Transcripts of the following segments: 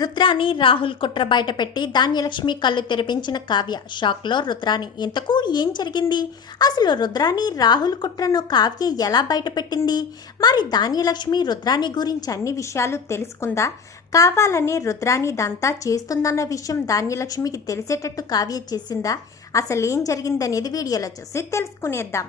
రుద్రాని రాహుల్ కుట్ర బయటపెట్టి ధాన్యలక్ష్మి కళ్ళు తెరిపించిన కావ్య. షాక్లో రుద్రాని ఇంతకు ఏం జరిగింది? అసలు రుద్రాని రాహుల్ కుట్రను కావ్య ఎలా బయటపెట్టింది మరి ధాన్యలక్ష్మి రుద్రాని గురించి అన్ని విషయాలు తెలుసుకుందా? కావాలనే రుద్రాని దంతా చేస్తుందన్న విషయం ధాన్యలక్ష్మికి తెలిసేటట్టు కావ్య చేసిందా? అసలు ఏం జరిగిందనేది వీడియోలో చూసి తెలుసుకునేద్దాం.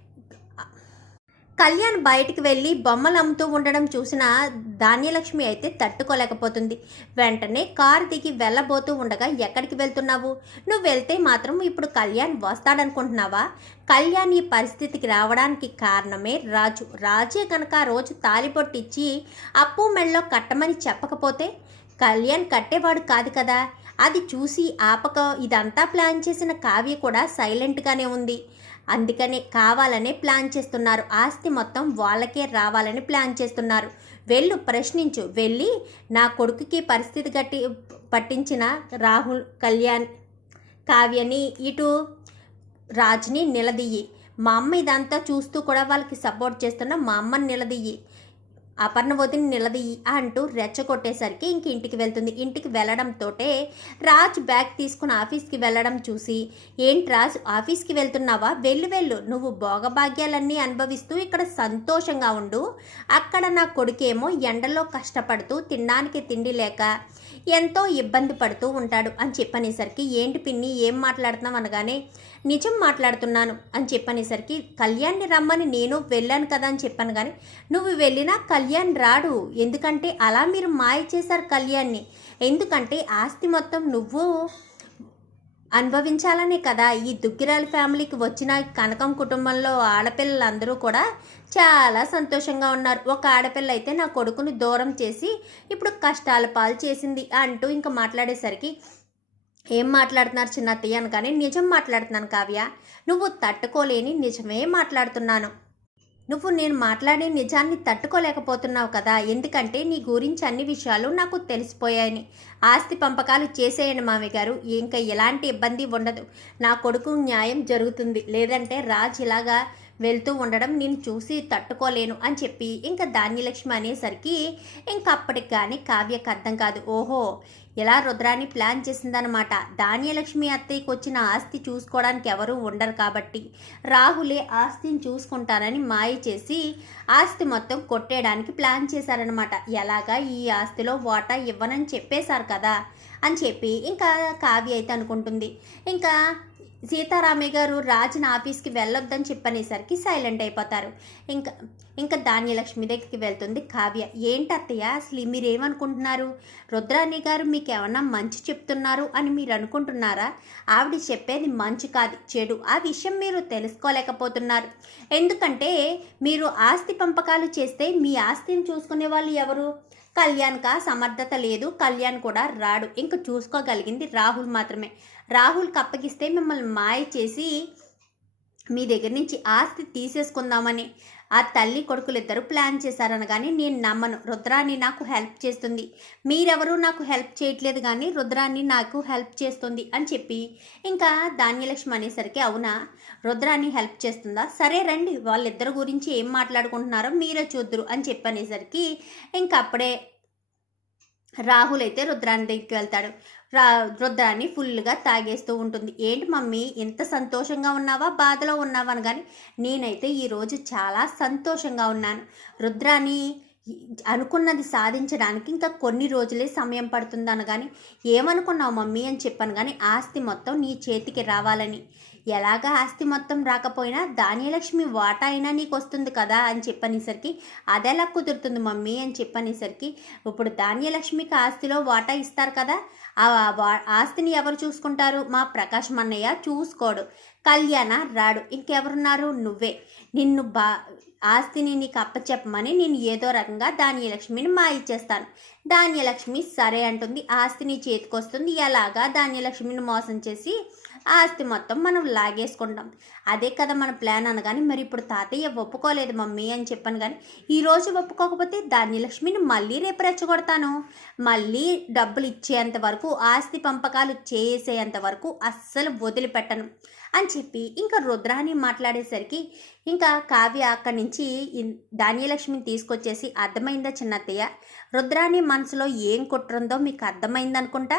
కళ్యాణ్ బయటికి వెళ్ళి బొమ్మలు అమ్ముతూ ఉండడం చూసిన ధాన్యలక్ష్మి అయితే తట్టుకోలేకపోతుంది. వెంటనే కారు దిగి వెళ్ళబోతూ ఉండగా ఎక్కడికి వెళ్తున్నావు? నువ్వు వెళ్తే మాత్రం ఇప్పుడు కళ్యాణ్ వస్తాడనుకుంటున్నావా? కళ్యాణ్ ఈ పరిస్థితికి రావడానికి కారణమే రాజు. రాజే కనుక ఆ రోజు తాలిపొట్టిచ్చి అప్పు మెళ్ళలో కట్టమని చెప్పకపోతే కళ్యాణ్ కట్టేవాడు కాదు కదా. అది చూసి ఆపక ఇదంతా ప్లాన్ చేసిన కావ్య కూడా సైలెంట్గానే ఉంది. అందుకనే కావాలనే ప్లాన్ చేస్తున్నారు. ఆస్తి మొత్తం వాళ్ళకే రావాలని ప్లాన్ చేస్తున్నారు. వెళ్ళు ప్రశ్నించు. వెళ్ళి నా కొడుకుకి పరిస్థితి గట్టి పట్టించిన రాహుల్ కళ్యాణ్ కావ్యని ఇటు రాజ్ని నిలదీయి. మా అమ్మ ఇదంతా చూస్తూ కూడా వాళ్ళకి సపోర్ట్ చేస్తున్న మా అమ్మని నిలదీయి. అపర్ణవతిని నిలదీయి అంటూ రెచ్చగొట్టేసరికి ఇంక ఇంటికి వెళ్తుంది. ఇంటికి వెళ్ళడంతోటే రాజ్ బ్యాగ్ తీసుకుని ఆఫీస్కి వెళ్ళడం చూసి ఏంటి రాజ్ ఆఫీస్కి వెళ్తున్నావా? వెళ్ళు వెళ్ళు. నువ్వు భోగభాగ్యాలన్నీ అనుభవిస్తూ ఇక్కడ సంతోషంగా ఉండు. అక్కడ నా కొడుకేమో ఎండలో కష్టపడుతూ తినడానికి తిండి లేక ఎంతో ఇబ్బంది పడుతూ ఉంటాడు అని చెప్పనేసరికి ఏంటి పిన్ని ఏం మాట్లాడుతున్నావు? అనగానే నిజం మాట్లాడుతున్నాను అని చెప్పనేసరికి కళ్యాణ్ని రమ్మని నేను వెళ్ళాను కదా అని చెప్పాను కానీ నువ్వు వెళ్ళినా కళ్యాణ్ రాడు. ఎందుకంటే అలా మీరు మాయ చేశారు కళ్యాణ్ని. ఎందుకంటే ఆస్తి మొత్తం నువ్వు అనుభవించాలనే కదా. ఈ దుగ్గిరాల ఫ్యామిలీకి వచ్చిన కనకం కుటుంబంలో ఆడపిల్లలందరూ కూడా చాలా సంతోషంగా ఉన్నారు. ఒక ఆడపిల్ల అయితే నా కొడుకుని దూరం చేసి ఇప్పుడు కష్టాల పాలు చేసింది అంటూ ఇంకా మాట్లాడేసరికి ఏం మాట్లాడుతున్నారు చిన్న అత్తయ్య కానీ నిజం మాట్లాడుతున్నాను కావ్య. నువ్వు తట్టుకోలేని నిజమే మాట్లాడుతున్నాను. నువ్వు నేను మాట్లాడే నిజాన్ని తట్టుకోలేకపోతున్నావు కదా. ఎందుకంటే నీ గురించి అన్ని విషయాలు నాకు తెలిసిపోయాయని. ఆస్తి పంపకాలు చేసేయండి మామయ్య గారు. ఇంకా ఎలాంటి ఇబ్బంది ఉండదు. నా కొడుకు న్యాయం జరుగుతుంది. లేదంటే రాజ్ ఇలాగా వెళ్తూ ఉండడం నేను చూసి తట్టుకోలేను అని చెప్పి ఇంకా ధాన్యలక్ష్మి అనేసరికి ఇంక అప్పటికి కానీ కావ్యకు అర్థం కాదు. ఓహో ఇలా రుద్రాన్ని ప్లాన్ చేసిందనమాట ధాన్యలక్ష్మి అత్తయ్యకి వచ్చిన ఆస్తి చూసుకోవడానికి ఎవరూ ఉండరు కాబట్టి రాహులే ఆస్తిని చూసుకుంటానని మాయ చేసి ఆస్తి మొత్తం కొట్టేయడానికి ప్లాన్ చేశారనమాట ఎలాగా ఈ ఆస్తిలో వాటా ఇవ్వనని చెప్పేశారు కదా అని చెప్పి ఇంకా కావ్య అయితే అనుకుంటుంది. ఇంకా సీతారామయ్య గారు రాజుని ఆఫీస్కి వెళ్ళొద్దని చెప్పనేసరికి సైలెంట్ అయిపోతారు. ఇంకా ఇంకా ధాన్యలక్ష్మి దగ్గరికి వెళ్తుంది కావ్య. ఏంటి అత్తయ్య అసలు మీరేమనుకుంటున్నారు? రుద్రాణి గారు మీకు ఏమన్నా మంచి చెప్తున్నారు అని మీరు అనుకుంటున్నారా ఆవిడ చెప్పేది మంచి కాదు చెడు. ఆ విషయం మీరు తెలుసుకోలేకపోతున్నారు. ఎందుకంటే మీరు ఆస్తి పంపకాలు చేస్తే మీ ఆస్తిని చూసుకునే వాళ్ళు ఎవరు? కళ్యాణ్కా సమర్థత లేదు కళ్యాణ్ కూడా రాడు. ఇంకా చూసుకోగలిగింది రాహుల్ మాత్రమే. రాహుల్కి అప్పగిస్తే మిమ్మల్ని మాయ చేసి మీ దగ్గర నుంచి ఆస్తి తీసేసుకుందామని ఆ తల్లి కొడుకులు ఇద్దరు ప్లాన్ కానీ నేను నమ్మను. రుద్రాన్ని నాకు హెల్ప్ చేస్తుంది. మీరెవరూ నాకు హెల్ప్ చేయట్లేదు కానీ రుద్రాన్ని నాకు హెల్ప్ చేస్తుంది అని చెప్పి ఇంకా ధాన్యలక్ష్మి అనేసరికి అవునా? రుద్రాన్ని హెల్ప్ చేస్తుందా? సరే రండి వాళ్ళిద్దరి గురించి ఏం మాట్లాడుకుంటున్నారో మీరే చూద్దరు అని చెప్పనేసరికి ఇంకా అప్పుడే రాహుల్ అయితే రుద్రాన్ని దగ్గరికి వెళ్తాడు. రుద్రాన్ని ఫుల్గా తాగేస్తూ ఉంటుంది. ఏంటి మమ్మీ ఇంత సంతోషంగా ఉన్నావా? బాధలో ఉన్నావా అని కానీ నేనైతే ఈరోజు చాలా సంతోషంగా ఉన్నాను. రుద్రాన్ని అనుకున్నది సాధించడానికి ఇంకా కొన్ని రోజులే సమయం పడుతుందను కానీ ఏమనుకున్నావు మమ్మీ అని చెప్పాను కానీ ఆస్తి మొత్తం నీ చేతికి రావాలని. ఎలాగా ఆస్తి మొత్తం రాకపోయినా ధాన్యలక్ష్మి వాటా అయినా నీకు వస్తుంది కదా అని చెప్పనేసరికి అదెలా కుదురుతుంది మమ్మీ అని చెప్పనేసరికి ఇప్పుడు ధాన్యలక్ష్మికి ఆస్తిలో వాటా ఇస్తారు కదా ఆ వా- ఆస్తిని ఎవరు చూసుకుంటారు? మా ప్రకాశం మన్నయ్య చూసుకోడు. కళ్యాణ రాడు. ఇంకెవరున్నారు? నువ్వే. నిన్ను బా ఆస్తిని నీకు అప్పచెప్పమని నేను ఏదో రకంగా ధాన్యలక్ష్మిని మా ఇచ్చేస్తాను. ధాన్యలక్ష్మి సరే అంటుంది. ఆస్తిని చేతికొస్తుంది. ఎలాగా ధాన్యలక్ష్మిని మోసం చేసి ఆ ఆస్తి మొత్తం మనం లాగేసుకుంటాం. అదే కదా మన ప్లాన్ అనగాని మరి ఇప్పుడు తాతయ్య ఒప్పుకోలేదు మమ్మీ అని చెప్పాను కానీ ఈరోజు ఒప్పుకోకపోతే ధాన్యలక్ష్మిని మళ్ళీ రేపు రెచ్చగొడతాను. మళ్ళీ డబ్బులు ఇచ్చేంత వరకు ఆస్తి పంపకాలు చేసేంత వరకు అస్సలు వదిలిపెట్టను అని చెప్పి ఇంకా రుద్రాని మాట్లాడేసరికి ఇంకా కావ్య అక్కడి నుంచి ధాన్యలక్ష్మిని తీసుకొచ్చేసి అర్థమైందా చిన్నత్తయ్య? రుద్రాని మనసులో ఏం కుట్రందో మీకు అర్థమైందనుకుంటా?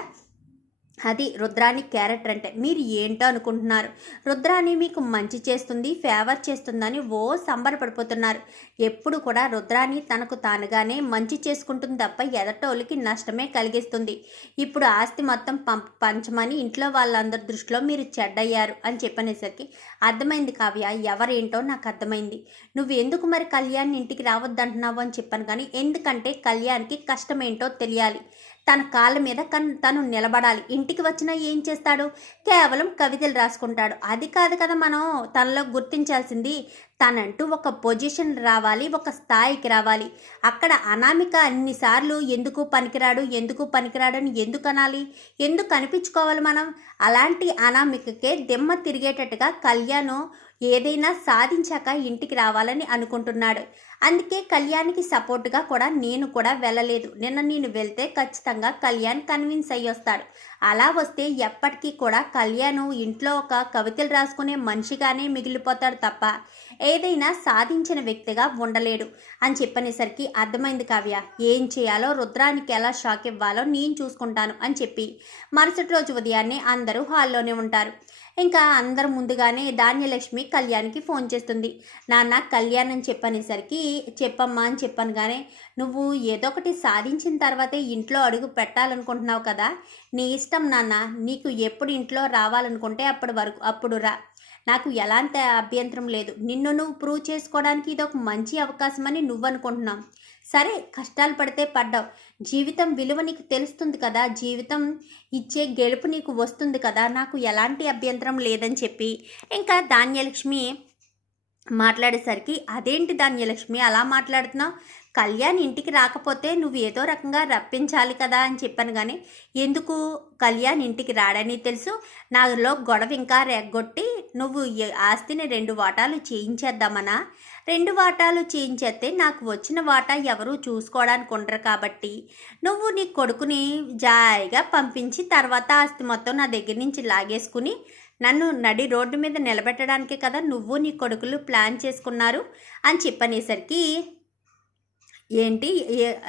అది రుద్రాని క్యారెక్టర్ అంటే మీరు ఏంటో అనుకుంటున్నారు. రుద్రాని మీకు మంచి చేస్తుంది ఫేవర్ చేస్తుందని ఓ సంబరపడిపోతున్నారు. ఎప్పుడు కూడా రుద్రాని తనకు తానుగానే మంచి చేసుకుంటుంది తప్ప ఎదటోళ్ళకి నష్టమే కలిగిస్తుంది. ఇప్పుడు ఆస్తి మొత్తం పం పంచమని ఇంట్లో వాళ్ళందరి దృష్టిలో మీరు చెడ్డయ్యారు అని చెప్పనేసరికి అర్థమైంది కావ్య ఎవరేంటో నాకు అర్థమైంది. నువ్వు ఎందుకు మరి కళ్యాణ్ ఇంటికి రావద్దంటున్నావు అని చెప్పాను కానీ ఎందుకంటే కళ్యాణ్కి కష్టమేంటో తెలియాలి. తన కాళ్ళ మీద కన్ తను నిలబడాలి. ఇంటికి వచ్చినా ఏం చేస్తాడు? కేవలం కవితలు రాసుకుంటాడు. అది కాదు కదా మనం తనలో గుర్తించాల్సింది. తనంటూ ఒక పొజిషన్ రావాలి ఒక స్థాయికి రావాలి. అక్కడ అనామిక అన్నిసార్లు ఎందుకు పనికిరాడు ఎందుకు పనికిరాడు అని ఎందుకు అనాలి? ఎందుకు అనిపించుకోవాలి మనం? అలాంటి అనామికకే దిమ్మ తిరిగేటట్టుగా కళ్యాణ్ ఏదైనా సాధించాక ఇంటికి రావాలని అనుకుంటున్నాడు. అందుకే కళ్యాణ్కి సపోర్ట్గా కూడా నేను కూడా వెళ్ళలేదు. నిన్న నేను వెళ్తే ఖచ్చితంగా కళ్యాణ్ కన్విన్స్ అయ్యి వస్తాడు. అలా వస్తే ఎప్పటికీ కూడా కళ్యాణ్ ఇంట్లో ఒక కవితలు రాసుకునే మనిషిగానే మిగిలిపోతాడు తప్ప ఏదైనా సాధించిన వ్యక్తిగా ఉండలేడు అని చెప్పనేసరికి అర్థమైంది కావ్య. ఏం చేయాలో రుద్రానికి ఎలా షాక్ ఇవ్వాలో నేను చూసుకుంటాను అని చెప్పి. మరుసటి రోజు ఉదయాన్నే అందరూ హాల్లోనే ఉంటారు. ఇంకా అందరు ముందుగానే ధాన్యలక్ష్మి కళ్యాణ్కి ఫోన్ చేస్తుంది. నాన్న కళ్యాణ్ అని చెప్పనేసరికి చెప్పమ్మా అని చెప్పాను కానీ నువ్వు ఏదో ఒకటి సాధించిన తర్వాతే ఇంట్లో అడుగు పెట్టాలనుకుంటున్నావు కదా. నీ ఇష్టం నాన్న నీకు ఎప్పుడు ఇంట్లో రావాలనుకుంటే అప్పటి వరకు అప్పుడు రా. నాకు ఎలాంటి అభ్యంతరం లేదు. నిన్ను నువ్వు ప్రూవ్ చేసుకోవడానికి ఇది ఒక మంచి అవకాశం అని నువ్వు అనుకుంటున్నావు సరే కష్టాలు పడితే పడ్డావు. జీవితం విలువ నీకు తెలుస్తుంది కదా. జీవితం ఇచ్చే గెలుపు నీకు వస్తుంది కదా. నాకు ఎలాంటి అభ్యంతరం లేదని చెప్పి. ఇంకా ధాన్యలక్ష్మి మాట్లాడేసరికి అదేంటి ధాన్యలక్ష్మి? అలా మాట్లాడుతున్నావు? కళ్యాణ్ ఇంటికి రాకపోతే నువ్వు ఏదో రకంగా రప్పించాలి కదా అని చెప్పాను కానీ ఎందుకు? కళ్యాణ్ ఇంటికి రాడని తెలుసు? నాలో గొడవ ఇంకా రెగ్గొట్టి నువ్వు ఆస్తిని రెండు వాటాలు చేయించేద్దామనా? రెండు వాటాలు చేయించేస్తే నాకు వచ్చిన వాటా ఎవరూ చూసుకోవడానికి ఉండరు కాబట్టి నువ్వు నీ కొడుకుని జాయిగా పంపించి తర్వాత ఆస్తి మొత్తం నా దగ్గర నుంచి లాగేసుకుని నన్ను నడి రోడ్డు మీద నిలబెట్టడానికే కదా నువ్వు నీ కొడుకులు ప్లాన్ చేసుకున్నారు అని చెప్పనేసరికి ఏంటి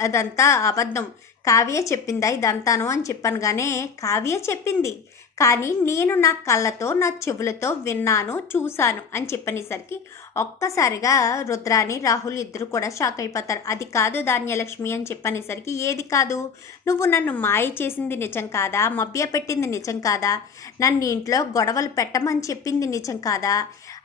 అదంతా అబద్ధం. కావ్య చెప్పిందా ఇదంతాను అని చెప్పాను గానే కావ్య చెప్పింది. కానీ నేను నా కళ్ళతో నా చెవులతో విన్నాను చూశాను అని చెప్పనేసరికి ఒక్కసారిగా రుద్రాని రాహుల్ ఇద్దరు కూడా షాక్ అయిపోతారు. అది కాదు ధాన్యలక్ష్మి అని చెప్పనేసరికి ఏది కాదు? నువ్వు నన్ను మాయ చేసింది నిజం కాదా? మభ్య పెట్టింది నిజం కాదా? నన్ను ఇంట్లో గొడవలు పెట్టమని చెప్పింది నిజం కాదా?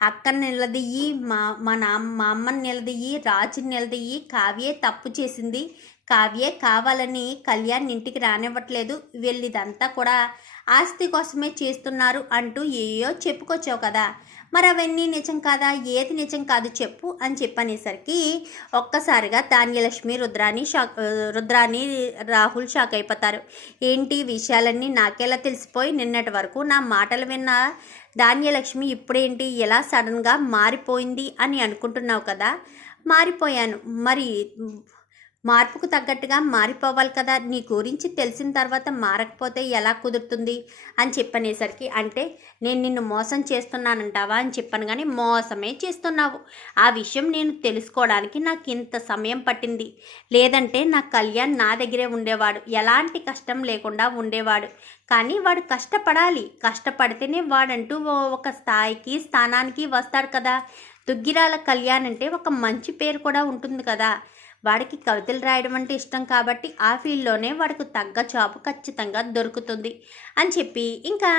అక్కని నిలదీయి మా మా నా మా అమ్మని నిలదీయి రాజుని నిలదీయి కావ్యే తప్పు చేసింది. కావ్యే కావాలని కళ్యాణ్ ఇంటికి రానివ్వట్లేదు. వీళ్ళిదంతా కూడా ఆస్తి కోసమే చేస్తున్నారు అంటూ ఏయో చెప్పుకొచ్చావు కదా. మరి అవన్నీ నిజం కాదా? ఏది నిజం కాదు చెప్పు అని చెప్పనేసరికి ఒక్కసారిగా ధాన్యలక్ష్మి రుద్రాని షాక్ రుద్రాని రాహుల్ షాక్ అయిపోతారు. ఏంటి విషయాలన్నీ నాకెలా తెలిసిపోయి నిన్నటి వరకు నా మాటలు విన్న ధాన్యలక్ష్మి ఇప్పుడేంటి ఎలా సడన్గా మారిపోయింది అని అనుకుంటున్నావు కదా? మారిపోయాను. మరి మార్పుకు తగ్గట్టుగా మారిపోవాలి కదా నీ గురించి తెలిసిన తర్వాత మారకపోతే ఎలా కుదురుతుంది అని చెప్పనేసరికి అంటే నేను నిన్ను మోసం చేస్తున్నానంటావా అని చెప్పాను కానీ మోసమే చేస్తున్నావు. ఆ విషయం నేను తెలుసుకోవడానికి నాకు ఇంత సమయం పట్టింది. లేదంటే నా కళ్యాణ్ నా దగ్గరే ఉండేవాడు. ఎలాంటి కష్టం లేకుండా ఉండేవాడు. కానీ వాడు కష్టపడాలి. కష్టపడితేనే వాడంటూ ఒక స్థాయికి స్థానానికి వస్తాడు కదా. దుగ్గిరాల కళ్యాణ్ అంటే ఒక మంచి పేరు కూడా ఉంటుంది కదా. వాడికి కవితలు రాయడం అంటే ఇష్టం కాబట్టి ఆ ఫీల్డ్లోనే వాడికి తగ్గ జాబ్ ఖచ్చితంగా దొరుకుతుంది అని చెప్పి ఇంకా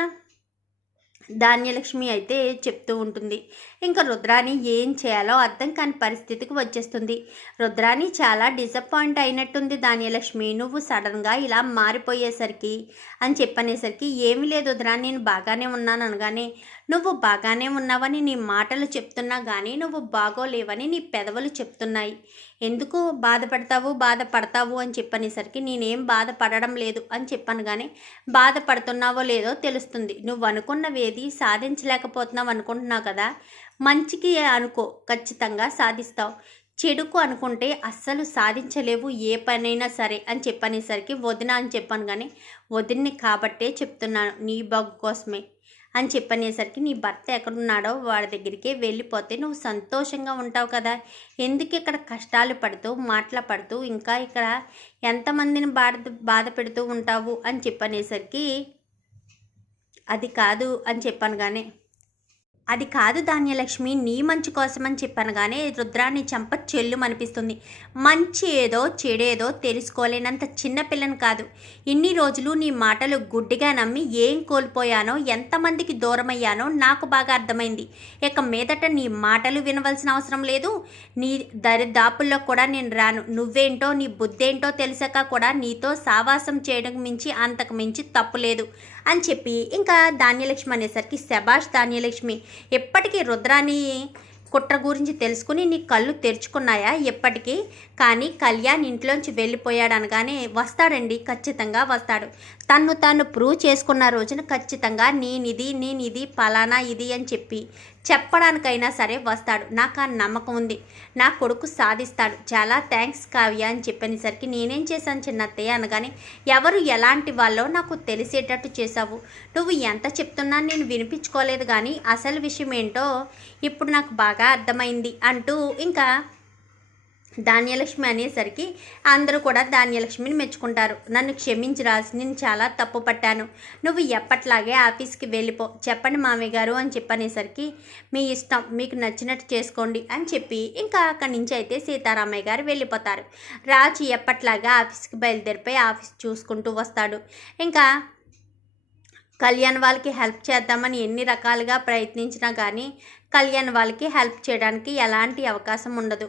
ధాన్యలక్ష్మి అయితే చెప్తూ ఉంటుంది. ఇంకా రుద్రాని ఏం చేయాలో అర్థం కాని పరిస్థితికి వచ్చేస్తుంది. రుద్రాని చాలా డిసప్పాయింట్ అయినట్టుంది ధాన్యలక్ష్మి. నువ్వు సడన్గా ఇలా మారిపోయేసరికి అని చెప్పనేసరికి ఏమీ లేదు రుద్రాణి నేను బాగానే ఉన్నాను అనగానే నువ్వు బాగానే ఉన్నావని నీ మాటలు చెప్తున్నా కానీ నువ్వు బాగోలేవని నీ పెదవులు చెప్తున్నాయి. ఎందుకు బాధపడతావు? బాధపడతావు అని చెప్పనేసరికి నేనేం బాధపడడం లేదు అని చెప్పాను కానీ బాధపడుతున్నావో లేదో తెలుస్తుంది. నువ్వు అనుకున్నవేది సాధించలేకపోతున్నావు అనుకుంటున్నావు కదా? మంచికి అనుకో ఖచ్చితంగా సాధిస్తావు. చెడుకు అనుకుంటే అస్సలు సాధించలేవు ఏ పనైనా సరే అని చెప్పనేసరికి వదిన అని చెప్పాను కానీ వదిన్ని కాబట్టే చెప్తున్నాను నీ బాగు కోసమే. అని చెప్పనేసరికి నీ భర్త ఎక్కడున్నాడో వాడి దగ్గరికే వెళ్ళిపోతే నువ్వు సంతోషంగా ఉంటావు కదా. ఎందుకు ఇక్కడ కష్టాలు పడుతూ మాటలు పడుతూ ఇంకా ఇక్కడ ఎంతమందిని బాధ బాధ పెడుతూ ఉంటావు? అని చెప్పనేసరికి అది కాదు అని చెప్పాను కానీ అది కాదు ధాన్యలక్ష్మి నీ మంచి కోసమని చెప్పనగానే చెప్పాను రుద్రాన్ని చంప చెల్లు అనిపిస్తుంది మంచి ఏదో చెడేదో తెలుసుకోలేనంత చిన్న పిల్లని కాదు. ఇన్ని రోజులు నీ మాటలు గుడ్డిగా నమ్మి ఏం కోల్పోయానో ఎంతమందికి దూరమయ్యానో నాకు బాగా అర్థమైంది. ఇక మీదట నీ మాటలు వినవలసిన అవసరం లేదు. నీ దరిదాపుల్లో కూడా నేను రాను. నువ్వేంటో నీ బుద్ధేంటో తెలిసాక కూడా నీతో సావాసం చేయడం మించి అంతకు మించి తప్పు లేదు. అని చెప్పి ఇంకా ధాన్యలక్ష్మి అనేసరికి శభాష్ ధాన్యలక్ష్మి ఎప్పటికీ రుద్రాని కుట్ర గురించి తెలుసుకుని నీ కళ్ళు తెరుచుకున్నాయా? ఎప్పటికీ కానీ కళ్యాణ్ ఇంట్లోంచి వెళ్ళిపోయాడు అనగానే వస్తాడండి ఖచ్చితంగా వస్తాడు. తన్ను తాను ప్రూవ్ చేసుకున్న రోజున ఖచ్చితంగా నేనిది నేనిది పలానా ఇది అని చెప్పి చెప్పడానికైనా సరే వస్తాడు. నాకు ఆ నమ్మకం ఉంది. నా కొడుకు సాధిస్తాడు. చాలా థ్యాంక్స్ కావ్య అని చెప్పనేసరికి నేనేం చేశాను చిన్నత్తయ్య అనగానే ఎవరు ఎలాంటి వాళ్ళో నాకు తెలిసేటట్టు చేశావు. నువ్వు ఎంత చెప్తున్నా నేను వినిపించుకోలేదు కానీ అసలు విషయం ఏంటో ఇప్పుడు నాకు బాగా అర్థమైంది అంటూ ఇంకా ధాన్యలక్ష్మి అనేసరికి అందరూ కూడా ధాన్యలక్ష్మిని మెచ్చుకుంటారు. నన్ను క్షమించి రాసి నేను చాలా తప్పు పట్టాను. నువ్వు ఎప్పట్లాగే ఆఫీస్కి వెళ్ళిపో చెప్పండి మామయ్య గారు అని చెప్పనేసరికి మీ ఇష్టం మీకు నచ్చినట్టు చేసుకోండి అని చెప్పి ఇంకా అక్కడి నుంచి అయితే సీతారామయ్య గారు వెళ్ళిపోతారు. రాజు ఎప్పట్లాగా ఆఫీస్కి బయలుదేరిపోయి ఆఫీస్ చూసుకుంటూ వస్తాడు. ఇంకా కళ్యాణ్ వాళ్ళకి హెల్ప్ చేద్దామని ఎన్ని రకాలుగా ప్రయత్నించినా కానీ కళ్యాణ్ వాళ్ళకి హెల్ప్ చేయడానికి ఎలాంటి అవకాశం ఉండదు.